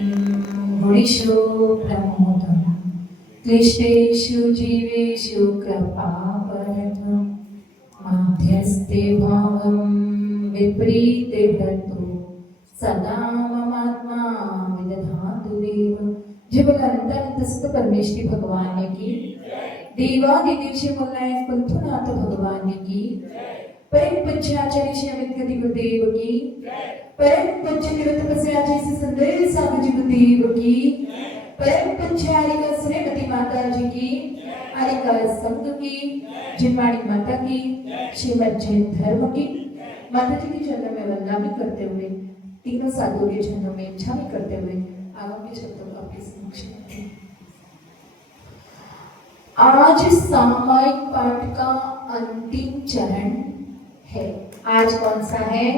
गुणेषु प्रमोदं क्लिष्टेषु जीवेषु कृपावरतु माध्यस्ते भावं विपरीते व्रतो सदा ममात्मा विदधातु देव। जय बोला अनंत परमेश्वरी भगवान की, देवादिदेव बोलनायक पंथुनाथ भगवान की, परम पूज्य आचार्य श्री अमित गुरुदेव की, परम पूज्य निवृत्त आचार्य संदेश साधु जी गुरुदेव की, परम पूज्य आरिका श्रीमती माता जी की, आरिका संघ की, जिनवाणी माता की, श्रीमद जैन धर्म की, माता जी के चरणों में वंदना भी करते हुए, तीनों साधुओं के चरणों में इच्छा भी करते हुए आगम के शब्दों को आपके समक्ष रखते हैं। आज सामायिक पाठ का अंतिम चरण है। आज कौन सा है?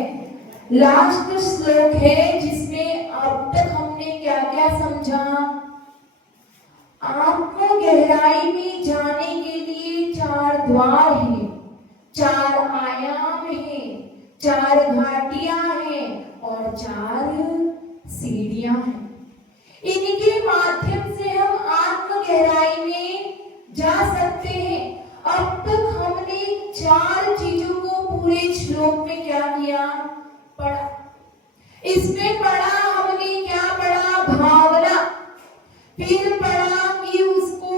लास्ट श्लोक है, जिसमें अब तक हमने क्या क्या समझा। आत्म गहराई में जाने के लिए 4 द्वार हैं, 4 आयाम हैं, 4 घाटियां हैं और 4 सीढ़ियां हैं। इनके माध्यम से हम आत्म गहराई में जा सकते हैं। अब तक हमने 4 चीजों को पूरे श्लोक में क्या किया? पढ़ा। इसमें पढ़ा हमने क्या पढ़ा? भावना। फिर पढ़ा कि उसको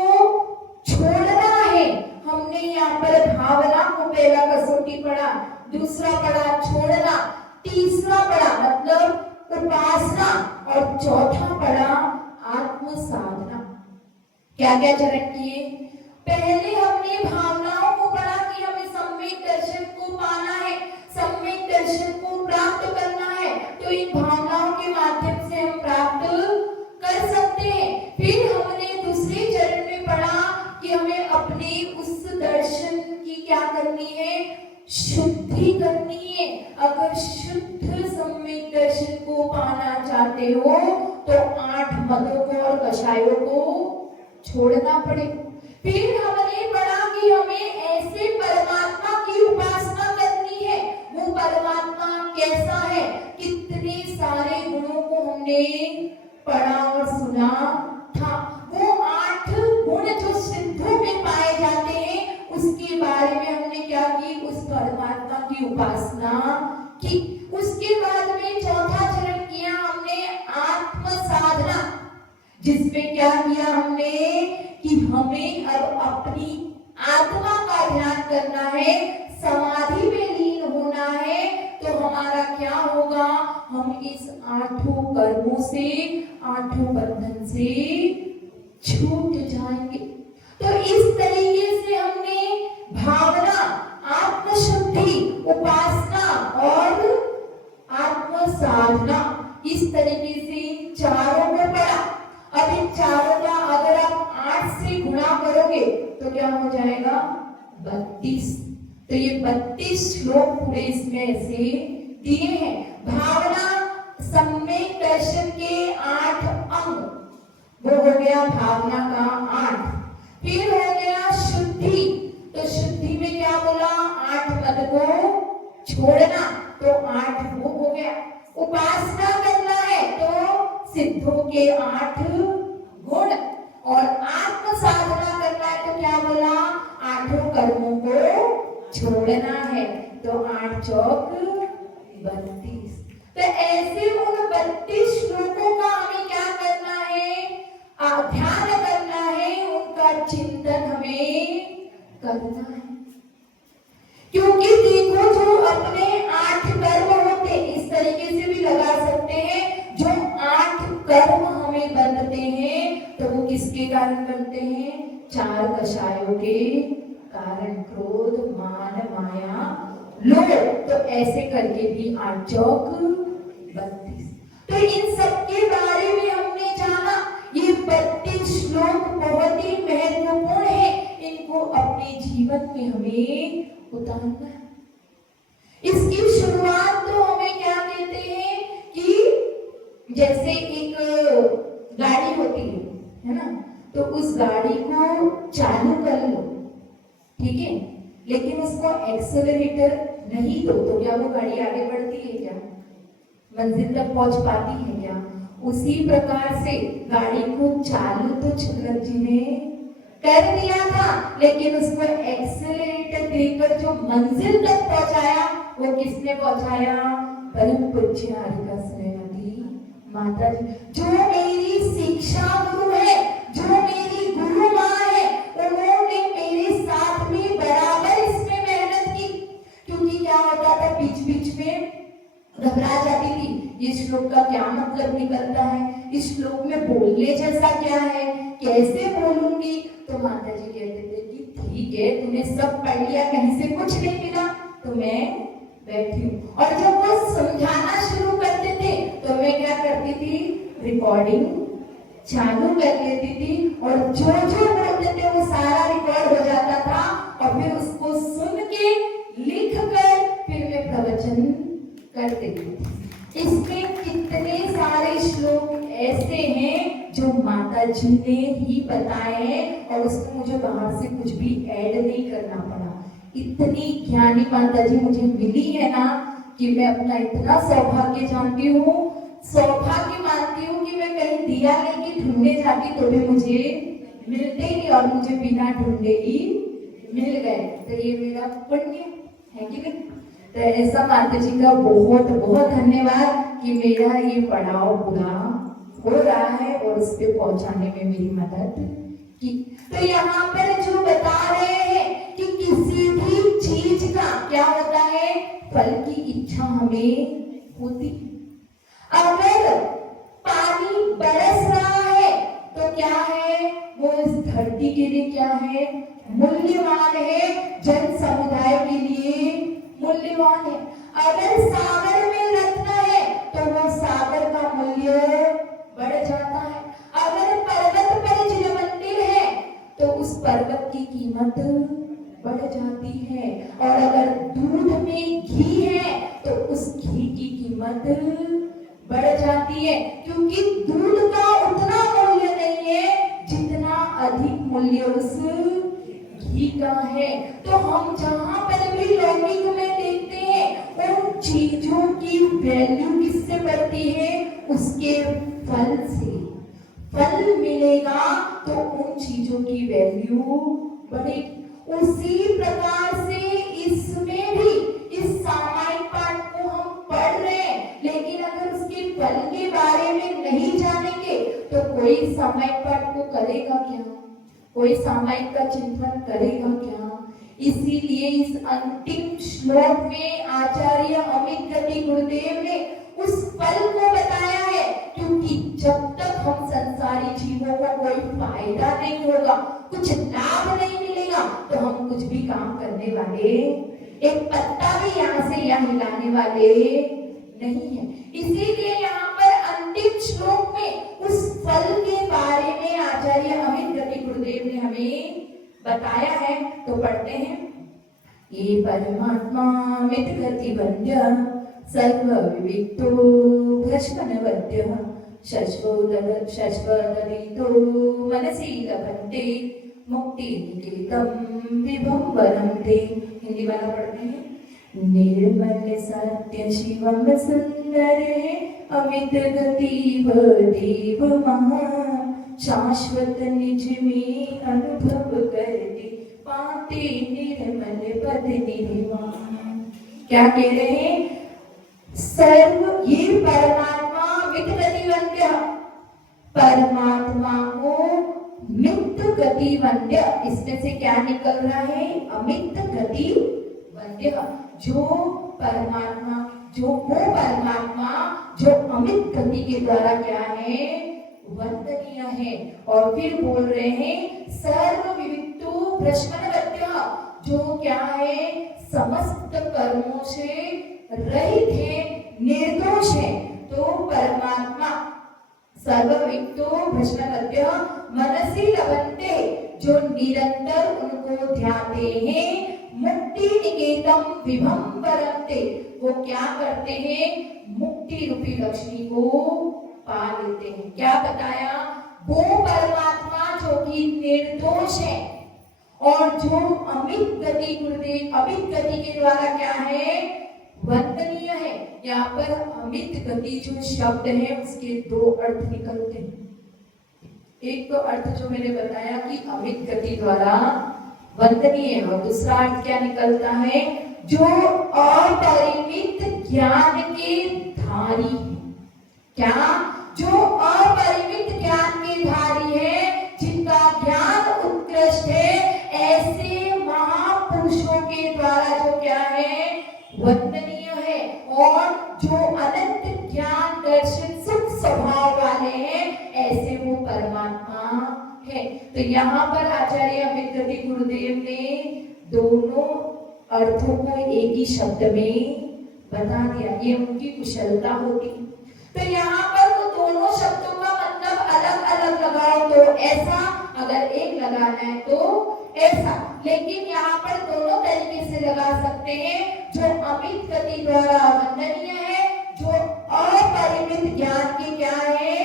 छोड़ना है। हमने यहाँ पर भावना को पहला कसौटी पढ़ा, दूसरा पढ़ा छोड़ना, तीसरा पढ़ा मतलब उपासना और चौथा पढ़ा आत्म साधना। क्या क्या चरण किए? पहले हमने भावनाओं को पढ़ा कि हमें सम्यक दर्शन को पाना है, सम्यक दर्शन को प्राप्त करना है, तो इन भावनाओं के माध्यम से हम प्राप्त कर सकते हैं। फिर हमने दूसरे चरण में पढ़ा कि हमें अपने उस दर्शन की क्या करनी है? शुद्धि करनी है। अगर शुद्ध सम्यक दर्शन को पाना चाहते हो तो 8 मदों को और कषायों को छोड़ना पड़ेगा। फिर हमने पढ़ा कि हमें ऐसे परमात्मा की उपासना करनी है। वो परमात्मा कैसा है? कितने सारे गुणों को हमने पढ़ा और सुना था। वो 8 गुण जो सिद्धों में पाए जाते हैं, उसके बारे में हमने क्या की? उस परमात्मा की उपासना की। उसके बाद में चौथा चरण किया हमने आत्म साधना, जिसमें क्या किया हमने कि हमें अब अपनी आत्मा का ध्यान करना है, समाधि में लीन होना है। तो हमारा क्या होगा? हम इस 8 कर्मों से, 8 बंधन से छूट जाएंगे। तो इस तरीके से हमने भावना, आत्मशुद्धि, उपासना और आत्म साधना, इस तरीके से चारों को पढ़ा। अब इन चारों का अगर आप 8 से गुणा करोगे तो क्या हो जाएगा? 32। तो ये 32 श्लोक पूरे इसमें ऐसे दिए हैं। भावना, सम्यक दर्शन के 8 अंग, वो हो गया भावना का 8। फिर हो गया शुद्धि, तो शुद्धि में क्या बोला? 8 पद को छोड़ना, तो 8 वो हो गया। उपासना करना है तो सिद्धों के 8 गुण, और आत्म साधना करना है तो क्या बोला? 8 कर्मों को छोड़ना है, तो 8 चौक 32। तो ऐसे उन 32 श्लोकों का हमें क्या करना है? ध्यान करना है, उनका चिंतन हमें करना है। क्योंकि देखो, जो अपने 8 कर्म होते, इस तरीके से भी लगा सकते हैं, जो 8 कर्म हमें बनते हैं तो वो किसके कारण बनते हैं? 4 कषायों के कारण, क्रोध, मान, माया, लोभ। तो ऐसे करके भी 8 चौक 32। तो इन सब के बारे में हमने जाना। ये 32 श्लोक बहुत ही महत्वपूर्ण है, इनको अपने जीवन में हमें उतारना है। इसकी शुरुआत तो हमें क्या कहते हैं कि जैसे एक गाड़ी होती है ना, तो उस गाड़ी को चालू कर लो, ठीक है, लेकिन उसको एक्सेलरेटर नहीं दो तो क्या वो गाड़ी आगे बढ़ती है क्या? मंजिल तक पहुंच पाती है क्या? उसी प्रकार से गाड़ी को चालू तो छलक जी ने कर दिया था, लेकिन उसको एक्सेलरेटर देकर जो मंजिल तक पहुंचाया वो किसने पहुंचाया? परम पूज्य हरिका श्रीमती माता जी, जो मेरी शिक्षा गुरु है, जो मेरी गुरु माँ है, उन्होंने मेरे साथ में बराबर इसमें मेहनत की। क्योंकि क्या होता था, बीच बीच में घबरा जाती थी, ये श्लोक का क्या मतलब निकलता है, इस श्लोक में बोलने जैसा क्या है, कैसे बोलूंगी। तो माता जी कहते थे कि ठीक है, तूने सब पढ़ लिया, कहीं से कुछ नहीं मिला तो मैं बैठी हूँ। और जब वो समझाना शुरू करते थे तो मैं क्या करती थी, रिकॉर्डिंग चालू कर लेती थी, और जो जो बोलते थे वो सारा रिकॉर्ड हो जाता था, और फिर उसको सुन के लिख कर फिर मैं प्रवचन कर देती थी। इसमें कितने सारे श्लोक ऐसे हैं जो माता जी ने ही बताए हैं, और उसमें मुझे बाहर से कुछ भी ऐड नहीं करना पड़ा। इतनी ज्ञानी माता जी मुझे मिली है ना कि मैं अपना इतना सौभाग्य जानती हूँ, सौभाग्य मानती हूँ कि मैं कहीं दिया लेके ढूंढने जाती तो भी मुझे मिलते ही, और मुझे बिना ढूंढे ही मिल गए। तो ये मेरा पुण्य है कि नहीं? तो ऐसा माता जी का बहुत बहुत धन्यवाद कि मेरा ये पड़ाव पूरा हो रहा है और उस पे पहुंचाने में मेरी मदद की। तो यहाँ पर जो बता रहे हैं कि किसी भी चीज का क्या होता है, फल की इच्छा हमें होती। अगर पानी बरस रहा है तो क्या है, वो इस धरती के लिए क्या है, मूल्यवान है, जन समुदाय के लिए मूल्यवान है। अगर सागर में रत्न है तो वो सागर का मूल्य बढ़ जाता है। अगर पर्वत पर जल मंदिर है तो उस पर्वत की कीमत बढ़ जाती है। और अगर दूध में घी है तो उस घी की कीमत बढ़ जाती है, क्योंकि दूध का उतना मूल्य नहीं है जितना अधिक मूल्य उस घी का है। तो हम जहां पर भी लौकिक में देखते हैं, उन चीजों की वैल्यू किससे बढ़ती है, उसके फल से। फल मिलेगा तो उन चीजों की वैल्यू बढ़ेगी। उसी प्रकार से इसमें भी, इस सामायिक पाठ को हम पढ़ रहे हैं, लेकिन अगर उसके फल के बारे में नहीं जानेंगे तो कोई सामायिक पाठ को करेगा क्या, कोई सामायिक का चिंतन करेगा क्या। इसीलिए इस अंतिम श्लोक में आचार्य अमित गति गुरुदेव ने उस फल को बताया है, क्योंकि जब तक हम संसारी जीवों को कोई फायदा नहीं होगा, कुछ लाभ नहीं मिलेगा, तो हम कुछ भी काम करने वाले, एक पत्ता भी यहाँ से यहाँ हिलाने वाले नहीं है। इसीलिए यहाँ पर अंतिम श्लोक में उस फल के बारे में आचार्य अमित गति गुरुदेव ने हमें बताया है। तो पढ़ते हैं, ये परमात्मा अमित गति वंद्य सर्व विविक्तो भस्मनवद्यः शश्वदलितो मनसि लभन्ते मुक्ति निकेतम विभंवरं ते। हिंदी वाला पढ़ते हैं, निर्मल सत्य शिवम सुंदर है, अमित गति देव महा, शाश्वत निज में अनुभव करते, पाते निर्मल पद निर्वाण। क्या कह रहे हैं, सर्व ये परमात्मा मित गतिवंद्य, परमात्मा को मित गतिवंद्य, इसमें से क्या निकल रहा है, अमित गतिवंद्य। जो परमात्मा, जो वो परमात्मा जो अमित गति के द्वारा क्या है, वंदनीय है। और फिर बोल रहे हैं सर्व विविक्तो भस्मनवद्य, जो क्या है, समस्त कर्मों से रहित है, निर्दोष है। तो परमात्मा सर्वविक्तो भस्मनवद्य मनसि लभन्ते, जो निरंतर उनको ध्याते हैं, मुक्ति निकेतम विभंवरन्ते, वो क्या करते हैं, मुक्ति रूपी लक्ष्मी को पा लेते हैं। क्या बताया, वो परमात्मा जो कि निर्दोष है और जो अमित गति गुरुदेव अमित गति के द्वारा क्या है, वंदनीय है। यहाँ पर अमित गति जो शब्द है उसके दो अर्थ निकलते हैं। एक तो अर्थ जो मैंने बताया कि अमित गति द्वारा वंदनीय, और दूसरा अर्थ क्या निकलता है, जो अपरिमित ज्ञान के धारी है। क्या? जो अपरिमित ज्ञान के धारी है, जिनका ज्ञान उत्कृष्ट है, ऐसे महापुरुषों के द्वारा जो क्या है, वंदनीय है। और जो अनंत ज्ञान दर्शन सुख स्वभाव वाले हैं, ऐसे वो परमात्मा है। तो यहाँ पर आचार्य अमित गति गुरुदेव ने दोनों अर्थों को एक ही शब्द में बता दिया, ये उनकी कुशलता होती। तो यहाँ पर वो दोनों शब्दों का मतलब अलग अलग लगाओ तो ऐसा, अगर एक लगाना है तो ऐसा, लेकिन यहाँ पर दोनों तरीके से लगा सकते हैं। जो अमित गति द्वारा वंदनीय है, जो अपरिमित ज्ञान के क्या है,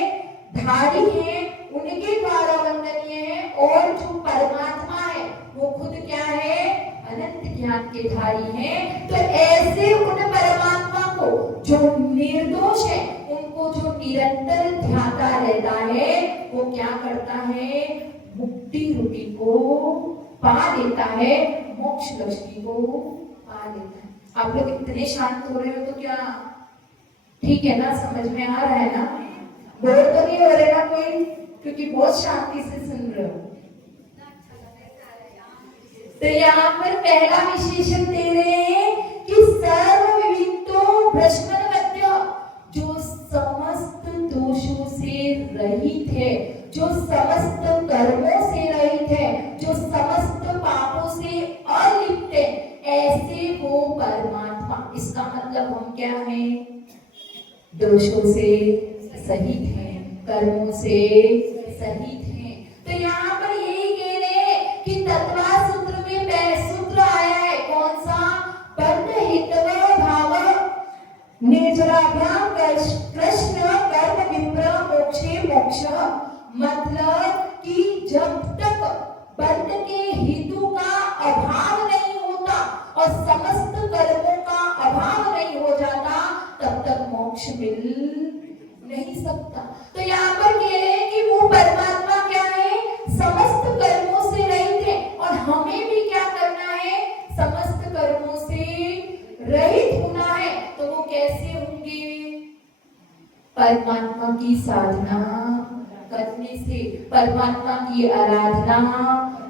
धारी है, उनके द्वारा वंदनीय है। और जो परमात्मा है वो खुद क्या है, अनंत ज्ञान के धारी है। तो ऐसे उन परमात्मा को जो निर्दोष है, उनको जो निरंतर ध्याता रहता है, वो क्या करता है, मुक्ति रूपी को पा लेता है, मोक्ष लक्ष्मी को पा लेता है। आप लोग इतने शांत हो रहे हो तो क्या ठीक है ना, समझ में आ रहा है ना? बोर तो नहीं हो रहे ना कोई, क्योंकि बहुत शांति से सुन रहे हो। तो यहाँ पर पहला विशेषण दे रहे हैं कि सर्वविविक्तो ब्रह्मण्यमध्य, जो समस्त दोषों से रहित है, जो समस्त कर्मों से रहित है, जो समस्त पापों से अलिप्त है, ऐसे वो परमात्मा। इसका मतलब हम क्या हैं, दोषों से सहित हैं, कर्मों से सहित हैं। तो यहाँ पर यही कह रहे हैं कि तत्वा सूत्र में सूत्र आया है कौन सा, बंध हितव भाव निर्जराभ्याम कृष्ण कर्म विप्र मोक्षे मोक्ष। मतलब कि जब तक बंध के हेतु का अभाव नहीं होता और समस्त कर्मों का अभाव नहीं हो जाता, तब तक मोक्ष मिल नहीं सकता। तो यहाँ पर कह रहे हैं कि वो परमात्मा क्या है, समस्त कर्मों से रहित है। और हमें भी क्या करना है, समस्त कर्मों से रहित होना है। तो वो कैसे होंगे, परमात्मा की साधना करने से, परमात्मा की आराधना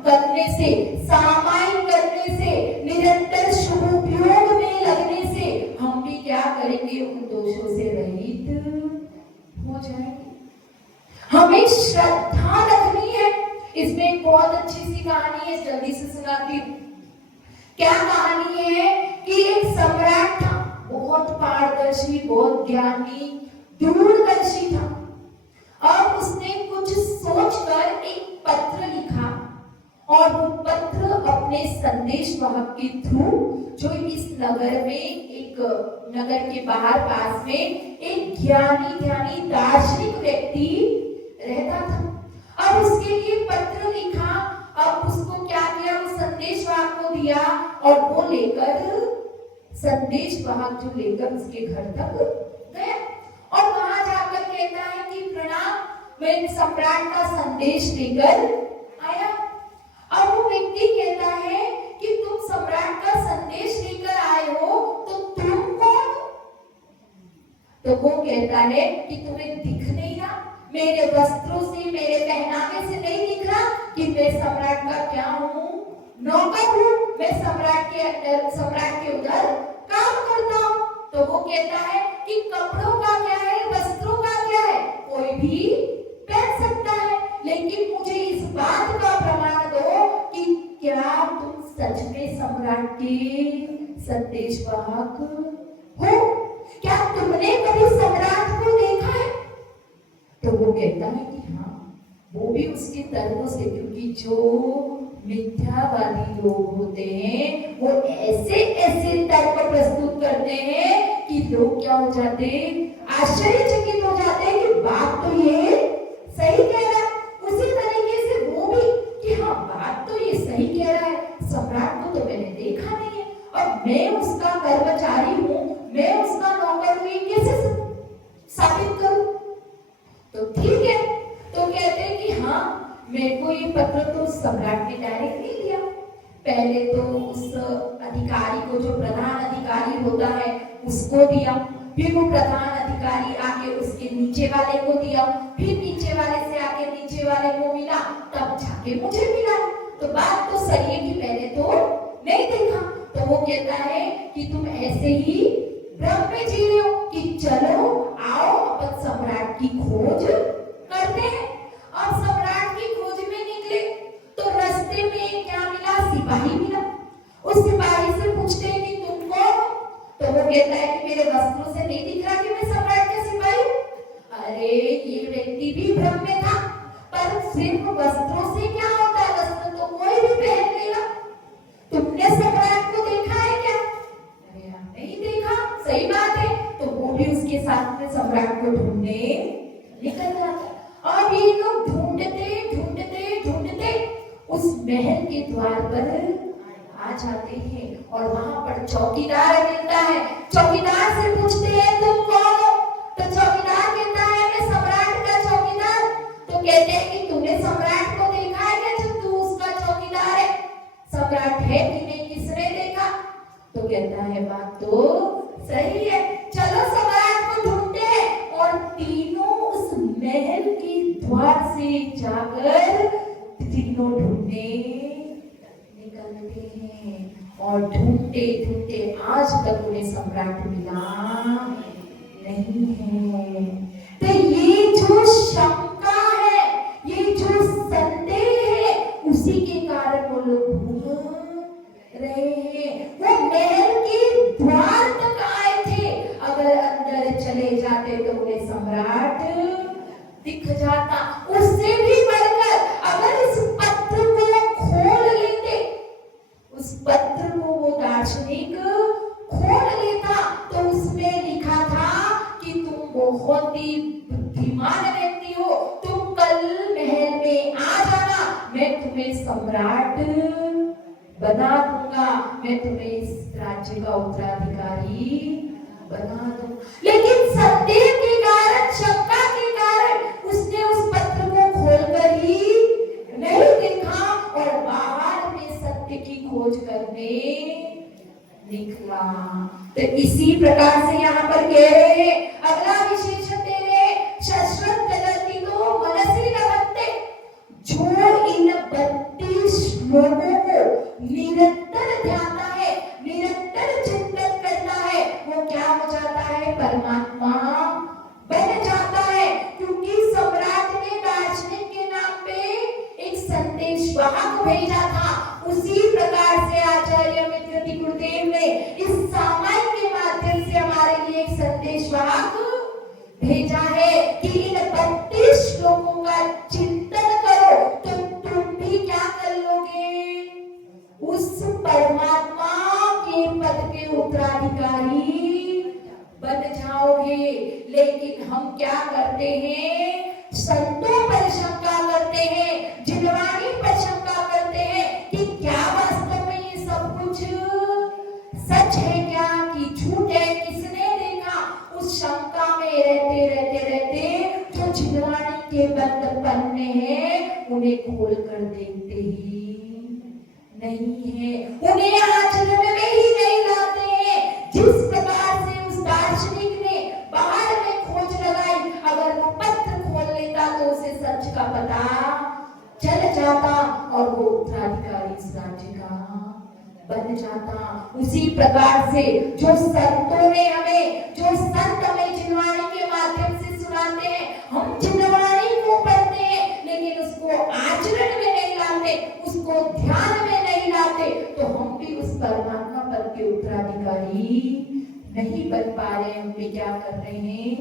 करने से, सामायिक करने से, निरंतर शुभ उपयोग में लगने से हम भी क्या करेंगे, उन दोषों से रहित हो जाएंगे। हमें श्रद्धा रखनी है। इसमें एक बहुत अच्छी सी कहानी है, जल्दी से सुनाती हूँ। क्या कहानी है कि एक सम्राट था, बहुत पारदर्शी, बहुत ज्ञानी, दूरदर्शी था। और उसने कुछ सोचकर एक पत्र लिखा, और वो पत्र अपने संदेश वाहक के थ्रू, जो इस नगर में, एक नगर के बाहर पास में एक ज्ञानी दार्शनिक व्यक्ति रहता था। अब उसके लिए पत्र लिखा। अब उसको क्या किया, उस संदेश वाहक को दिया, और वो लेकर, संदेश वाहक जो लेकर उसके घर तक गया। और वहां जाकर कहता है कि प्रणाम, मैं सम्राट का संदेश लेकर आया। अब वो व्यक्ति कहता है कि तुम सम्राट का संदेश लेकर आए हो, तो तुम कौन? तो वो कहता है कि तुम्हें दिख नहीं रहा, मेरे वस्त्रों से, मेरे पहनावे से नहीं दिख रहा कि मैं सम्राट का क्या हूँ, नौकर हूँ, मैं सम्राट के अंदर, सम्राट के उधर काम करता हूँ। तो वो कहता है कि कपड़ों का क्या है, वस्त्रों का क्या है, कोई भी पहन सकता है, लेकिन मुझे इस बात का प्रमाण दो कि क्या तुम सच में सम्राट के संदेशवाहक हो, क्या तुमने कभी सम्राट को देखा है? तो वो कहता है कि हाँ, वो भी उसके तर्कों से, क्योंकि जो मिथ्यावादी लोग होते हैं वो ऐसे ऐसे तर्क प्रस्तुत करते हैं कि लोग क्या हो जाते हैं, आश्चर्यचकित हो जाते हैं कि बात तो ये सही कह रहा है। उसी तरीके से वो भी कि हाँ, बात तो ये सही कह रहा है, सम्राट को तो मैंने देखा नहीं है, और मैं उसका कर्मचारी हूँ, मैं उसका नौकर हूँ, तो ठीक है, तो कहते हैं कि हाँ मेरे को ये पत्र तो सम्राट ने डायरेक्ट नहीं दिया, पहले तो उस अधिकारी को, जो प्रधान अधिकारी होता है उसको दिया, फिर वो प्रधान अधिकारी आके उसके नीचे वाले को दिया, फिर नीचे वाले से आके नीचे वाले को मिला, तब जाके मुझे मिला। तो बात तो सही है कि मैंने तो नहीं देखा। तो वो कहता है कि तुम ऐसे ही भ्रम में जी रहे हो कि चलो आओ अपन सम्राट की खोज करते हैं। और सम्राट की खोज में निकले तो रास्ते में क्या मिला, सिपाही मिला। उस सिपाही से पूछते हैं कि तुम कौन हो? तो वो कहता है कि मेरे वस्त्रों से नहीं दिख रहा कि मैं सम्राट का सिपाही हूं। अरे ये व्यक्ति भी भ्रम में था, पर सिर्फ वस्त्रों से क्या होता है, वस्त्र तो कोई भी पहन लेगा। तुमने सम्राट को देखा है क्या? अरे यार नहीं देखा। सही बात है। तो वो भी उसके साथ में सम्राट को ढूंढने निकल जाता। और ये लोग ढूंढते ढूंढते ढूंढते उस महल के द्वार पर आ जाते हैं और वहां पर चौकीदार मिलता है। चौकीदार से पूछते हैं तुम कौन हो? तो चौकीदार कहता है मैं सम्राट का चौकीदार। तो कहते हैं कि तूने सम्राट को देखा है क्या जब तू उसका चौकीदार है? सम्राट है कि नहीं, किसने देखा? तो कहता है बात तो सही है, चलो सम्राट को ढूंढते हैं। और तीनों उस महल के द्वार से जाकर तीनों ढूंढने निकलते हैं और ढूंढते ढूंढते आज तक उन्हें सम्राट मिला नहीं है। तो ये जो शंका है, ये जो संदेह है, उसी के कारण वो लोग घूम रहे हैं। वो महल के द्वार तक आए थे, अगर अंदर चले जाते तो उन्हें सम्राट दिख जाता। उससे भी बढ़कर अगर इस पत्र को खोल लेते, उस पत्र को वो दार्शनिक खोल लेता तो उसमें लिखा था कि तुम बहुत ही बुद्धिमान व्यक्ति हो, तुम कल महल में आ जाना, मैं तुम्हें सम्राट बना दूंगा, मैं तुम्हें इस राज्य का उत्तराधिकारी बना दूं। लेकिन संदेह के कारण, शंका के कारण उसने उस पत्र को खोलकर ही नहीं देखा और बाहर में सत्य की खोज करने निकला। तो इसी प्रकार से यहाँ पर कह रहे हैं, अगला विशेषण दे रहे, शश्वत गलती तो मनसी लगते, जो इन 32 श्लोकों को निरंतर ध्याता है, निरंतर चिंतन करता है, वो क्या हो जाता है, परमात्मा बन जाता है। क्योंकि सम्राट ने दार्शनिक के नाम पे एक संदेश वाहक भेजा था, उसी प्रकार से आचार्य मित्र गुरुदेव ने इस सामायिक के माध्यम से हमारे लिए एक संदेश वाहक भेजा है कि इन 32 श्लोकों का चिंतन करो तो तुम भी क्या कर लोगे, उस परमात्मा के पद के उत्तराधिकारी बन जाओगे। लेकिन हम क्या करते हैं, संतों पर शंका करते हैं, जिनवाणी पर शंका करते हैं कि क्या वास्तव में ये सब कुछ सच है क्या कि झूठ है, किसने देखा। उस शंका में रहते रहते रहते जो जिनवाणी के बंद पन्ने हैं उन्हें खोल कर देखते ही नहीं है, उन्हें आचरण में ही नहीं लाते हैं। जिस प्रकार से उस दार्शनिक ने बाहर में खोज लगाई, अगर वो पत्र खोल लेता तो उसे सच का पता चल जाता और वो उत्तराधिकारी इस राज्य का बन जाता। उसी प्रकार से जो संतों ने हमें, जो संत हमें जिनवाणी के माध्यम से सुनाते हैं, हम जिनवाणी को पढ़ते हैं लेकिन उसको आचरण में नहीं लाते, उसको ध्यान में नहीं लाते, तो हम भी उस परमात्मा पद के उत्तराधिकारी नहीं बन पा रहे। हम भी क्या कर रहे हैं,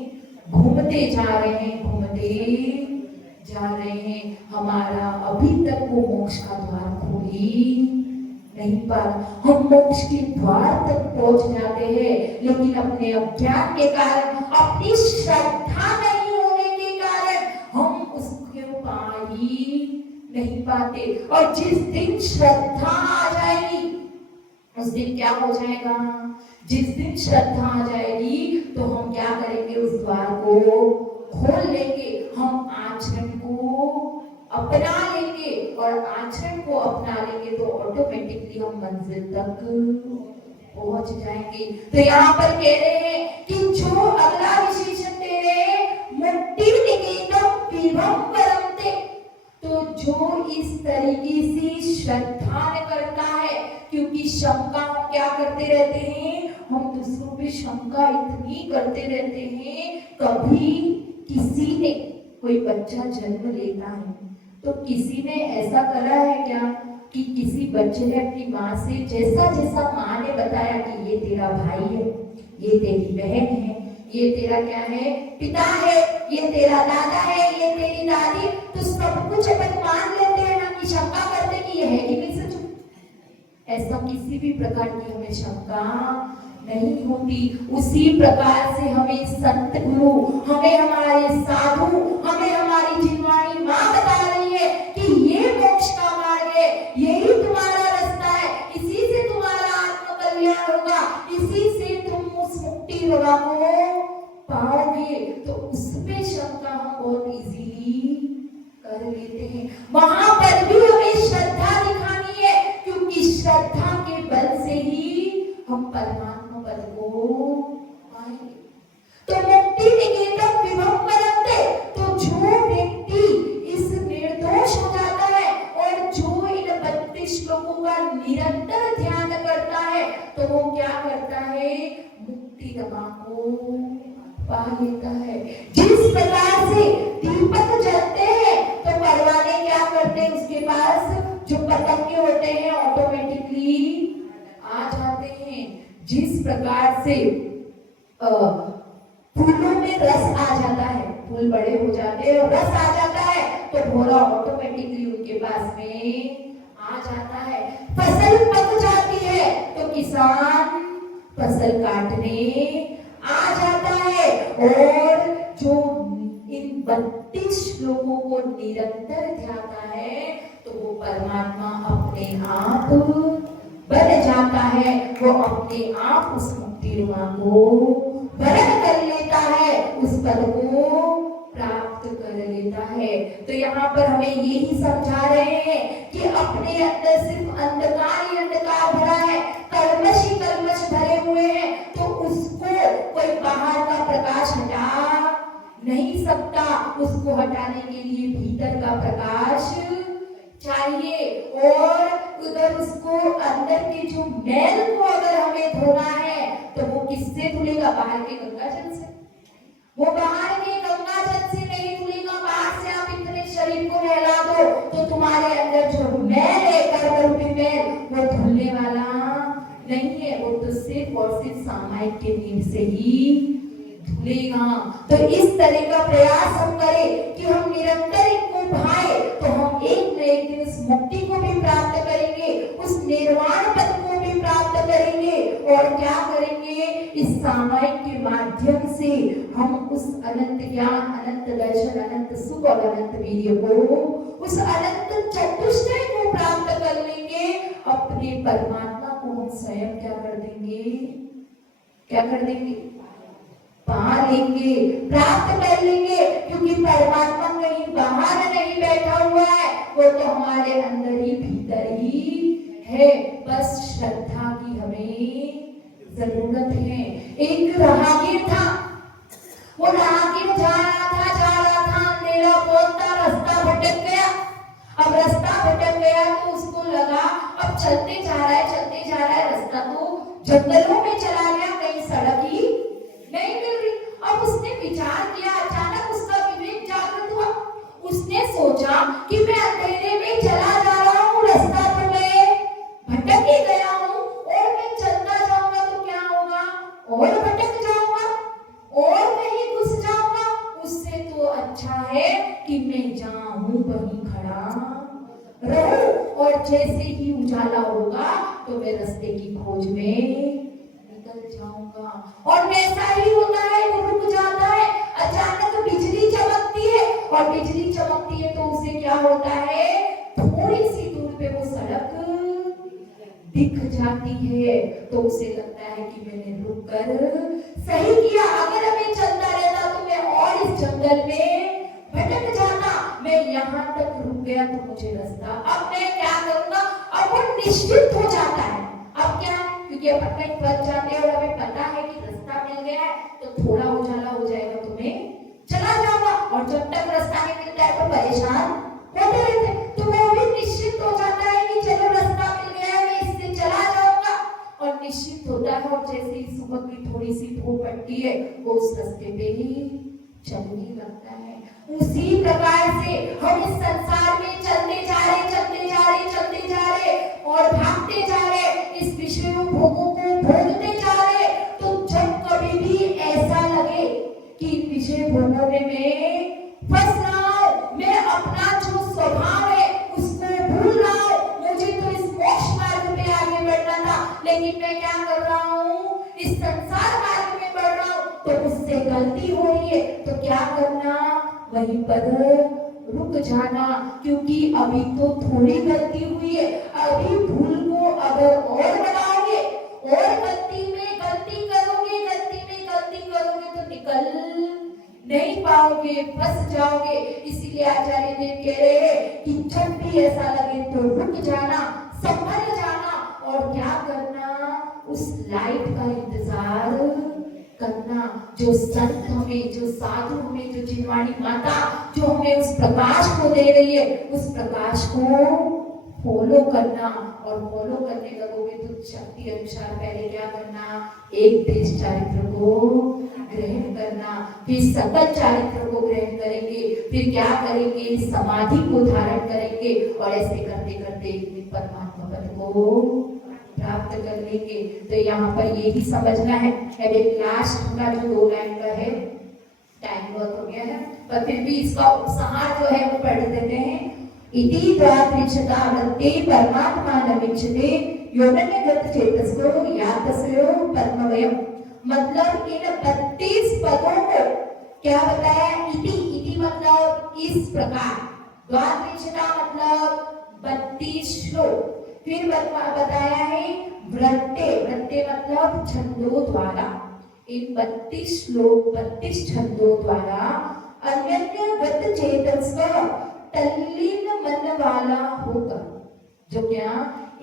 घूमते जा रहे हैं, घूमते जा रहे हैं। हमारा अभी तक वो मोक्ष का द्वार खोली नहीं पा रहा। हम मोक्ष के द्वार तक पहुंच जाते हैं लेकिन अपने अज्ञान के कारण, अपनी श्रद्धा नहीं होने के कारण हम उसको पा ही नहीं पाते। और जिस दिन श्रद्धा आ जाएगी उस दिन क्या हो जाएगा, जिस दिन श्रद्धा आ जाएगी तो हम क्या करेंगे, उस द्वार को खोल लेंगे, हम अपना लेंगे और आचरण को अपना लेंगे तो ऑटोमेटिकली हम मंजिल तक पहुंच जाएंगे। तो यहाँ पर कह रहे हैं कि जो अगला विशेषण दे रहे हैं, मुक्ति निकेतम विभवम परमते, तो जो इस तरीके से श्रद्धा करता है, क्योंकि शंका हम क्या करते रहते हैं, हम दूसरों पे शंका इतनी करते रहते हैं। कभी किसी ने, कोई बच्चा जन्म लेता है तो किसी ने ऐसा करा है क्या कि किसी बच्चे ने अपनी माँ से जैसा जैसा माँ ने बताया कि ये तेरा भाई है, ये तेरी बहन है, ये तेरा क्या है, पिता है, ये तेरा दादा है, ये तेरी दादी, तो सब कुछ अपन मान लेते हैं ना, कि शंका करते हैं कि ये है कि नहीं सच। ऐसा किसी भी प्रकार की हमें शंका नहीं होती। उसी प्रकार से हमें संत गुरु, हमें हमारे साधु, हमें हमारी जिनवाणी माँ बता रही है कि ये मोक्ष का मार्ग है, यही तुम्हारा रास्ता है, इसी से तुम्हारा आत्म कल्याण होगा, इसी से तुम उस मुक्ति होगा को पाओगे। तो उसमें शंका हम बहुत इजीली कर लेते हैं। वहां पर भी हमें श्रद्धा दिखानी है, क्योंकि श्रद्धा के बल से ही हम परमात्मा पद को पाएंगे। तो मुक्ति निकेतन विभवम परमते, तो जो व्यक्ति इस निर्दोष हो जाता है और जो इन 32 श्लोकों का निरंतर ध्यान करता है, तो वो क्या करता है, मुक्ति रमा को पा लेता है। जिस प्रकार से दीपक जलते हैं तो परवाने क्या करते हैं, उसके पास जो पतंगे होते हैं ऑटोमेटिकली आ जाते हैं। जिस प्रकार से फूलों में रस आ जाता है, फूल बड़े हो जाते हैं और रस आ जाता है, तो भोरा ऑटोमेटिकली उनके पास में आ जाता है। फसल पक जाती है तो किसान फसल काटने आ जाता है। और जो इन 32 श्लोकों को निरंतर ध्याता है, तो वो परमात्मा अपने आप बन जाता है, वो अपने आप उस मुक्ति को वरण कर लेता है, उस पद को प्राप्त कर लेता है। तो यहाँ पर हमें यही समझा रहे हैं कि अपने अंदर सिर्फ अंधकार ही अंधकार भरा है, कल्मश ही कल्मश भरे हुए हैं, तो उसको कोई बाहर का प्रकाश हटा नहीं सकता। उसको हटाने के लिए भीतर का प्रकाश चाहिए, और उधर उसको अंदर के जो मैल को अगर हमें धोना है तो वो किससे धुलेगा, बाहर के गंगा जल से। वो बाहर के गंगा जल से नहीं धुलेगा। बाहर से आप इतने शरीर को नहला दो तो तुम्हारे अंदर जो मैल है, कर्म रूपी मैल, वो धुलने वाला नहीं है। वो तो सिर्फ और सिर्फ सामायिक के नीर से ही धुलेगा। तो इस तरह का प्रयास हम करें कि हम निरंतर इनको भाए, तो हम एक न एक दिन उस मुक्ति को भी प्राप्त करेंगे, उस निर्वाण पद को भी प्राप्त करेंगे। और क्या करेंगे, इस सामायिक के माध्यम से हम उस अनंत ज्ञान, अनंत दर्शन, अनंत सुख और अनंत वीर्य को, उस अनंत चतुष्टय को प्राप्त कर लेंगे। अपने परमात्मा को हम स्वयं क्या कर देंगे, क्या कर देंगे, पा लेंगे, प्राप्त कर लेंगे। क्योंकि परमात्मा कहीं बाहर नहीं बैठा हुआ है, वो तो हमारे अंदर ही, भीतर ही है। बस श्रद्धा की हमें जरूरत है। एक राहगीर था, वो राहगीर जा रहा था, अंधेरा बहुत था, रास्ता भटक गया। अब रास्ता भटक गया तो उसको लगा, अब चलते जा रहा है, रास्ता तो जंगलों में चला गया, कहीं सड़क ही नहीं मिल रही। अब उसने विचार किया, अचानक उसका विवेक जागृत हुआ। उसने सोचा कि मैं अंधेरे में चला जा रहा हूँ, रास्ता तो मैं भटक ही गया हूँ, और मैं चलता जाऊंगा तो क्या होगा, और भटक जाऊंगा और कहीं घुस जाऊंगा। उससे तो अच्छा है कि मैं जहाँ हूँ वहीं खड़ा रहूं, और जैसे ही उजाला होगा तो मैं रास्ते की खोज में जाऊंगा। और वैसा ही होता है, वो रुक जाता है। अचानक बिजली चमकती है, और बिजली चमकती है तो उसे क्या होता है, थोड़ी सी दूर पे वो सड़क दिख जाती है। तो उसे लगता है कि मैंने रुक कर सही किया। अगर मैं चलता रहता तो मैं और इस जंगल में भटक जाता। मैं यहाँ तक रुक गया तो मुझे रास्ता, अब मैं क्या करूंगा। अब वो निश्चित हो जाता है। अब क्या, क्योंकि अपन कहीं फंस जाते हैं और हमें पता है कि रास्ता मिल गया है, तो थोड़ा उजाला हो जाएगा तो मैं चला जाऊंगा। और जब तक रास्ता नहीं मिलता है तो परेशान होते रहते, तो वो भी निश्चित हो जाता है कि चलो रास्ता मिल गया है, मैं इससे चला जाऊंगा। और निश्चित होता है, और जैसे ही सुबह की थोड़ी सी धूप पड़ती है, वो उस रास्ते पे ही चलने लगता है। उसी प्रकार से हम इस संसार में चलते जा रहे, चलते जा रहे, चलते जा रहे और भागते जा रहे, इस विषय भोगों को भोगते जा रहे। तो जब कभी भी ऐसा लगे कि विषय भोगों में मैं फंस रहा हूं, मैं अपना जो स्वभाव है उसको भूल रहा हूं, मुझे तो इस मोक्ष मार्ग पे आगे बढ़ना था, लेकिन मैं क्या कर रहा हूं, इस संसार मार्ग में बढ़ रहा हूं, तो उससे गलती हो रही है। तो क्या करना, वहीं पर रुक जाना, क्योंकि अभी तो थोड़ी गलती हुई है। अभी भूल को अगर और बढ़ाओगे और गलती में गलती करोगे, गलती में गलती करोगे तो निकल नहीं पाओगे, फंस जाओगे। इसीलिए आचार्य देव कह रहे हैं कि जब भी ऐसा लगे तो रुक जाना, संभल जाना और क्या करना, उस लाइट का इंतजार करना। जो संत हमें, जो साधु हमें, जो जिनवाणी माता जो हमें उस प्रकाश को दे रही है, उस प्रकाश को फॉलो करना। और फॉलो करने लगोगे तो शक्ति अनुसार पहले क्या करना, एक देश चारित्र को ग्रहण करना, फिर सकल चारित्र को ग्रहण करेंगे, फिर क्या करेंगे, समाधि को धारण करेंगे और ऐसे करते करते परमात्मा पद को प्राप्त कर लेंगे। तो यहाँ पर यही समझना है। अभी लास्ट का जो 2 लाइन का है, टाइम बहुत हो गया है, पर फिर भी इसका उपसंहार जो है वो पढ़ देते हैं। इति द्वात्रिंशता वृत्ते परमात्मा नविच्यते योनन्यगत चेतसो यातस्यो पद्मवयम्। मतलब इन 32 पदों को क्या बताया, इति मतलब इस प्रकार, द्वात्रिंशता मतलब 32 श्लोक, फिर बताया है वृत्ते, वृत्ते मतलब छंदों द्वारा, इन 32 श्लोक 32 छंदों द्वारा अन्यन्यगत चेतस्व तल्लीन मन वाला होकर, जो क्या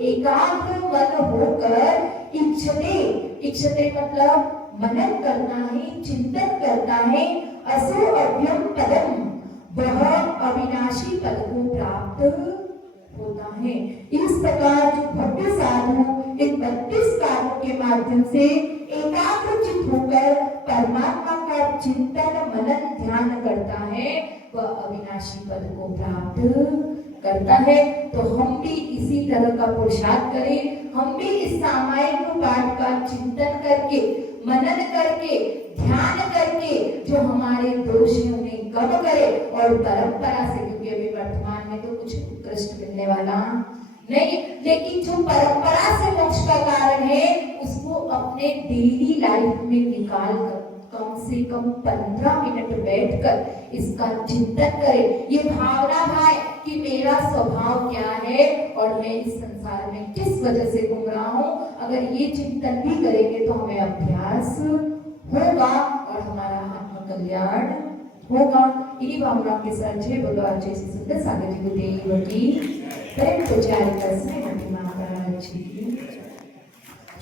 एकाग्र मन होकर इच्छते, इच्छते मतलब मनन करना है, चिंतन करना है, असो अव्यम पदम, वह अविनाशी पद को प्राप्त होता है। इस प्रकार जो भव्य साधु इन 32 कार्यों के माध्यम से एकाग्रचित होकर परमात्मा का चिंतन मनन ध्यान करता है, वह अविनाशी पद को प्राप्त करता है। तो हम भी इसी तरह का पुरुषार्थ करें, हम भी इस सामायिक पाठ का चिंतन करके, मनन करके, ध्यान करके जो हमारे दोष हैं उन्हें कम करे और परंपरा से, क्योंकि अभी वर्तमान में तो कुछ उत्कृष्ट मिलने वाला नहीं, लेकिन जो परंपरा से मोक्ष का कारण है उसको अपने डेली लाइफ में निकाल कर कम से कम 15 मिनट बैठकर इसका चिंतन करें। ये भावना भाई कि मेरा स्वभाव क्या है और मैं इस संसार में किस वजह से घूम रहा हूँ, अगर ये चिंतन भी करेंगे तो हमें अभ्यास होगा और हमारा आत्म कल्याण होगा। इन्हीं भावना के साथ जय बोलो आज जैसी सुंदर सागर जी को देवी प्रेम को जारी कर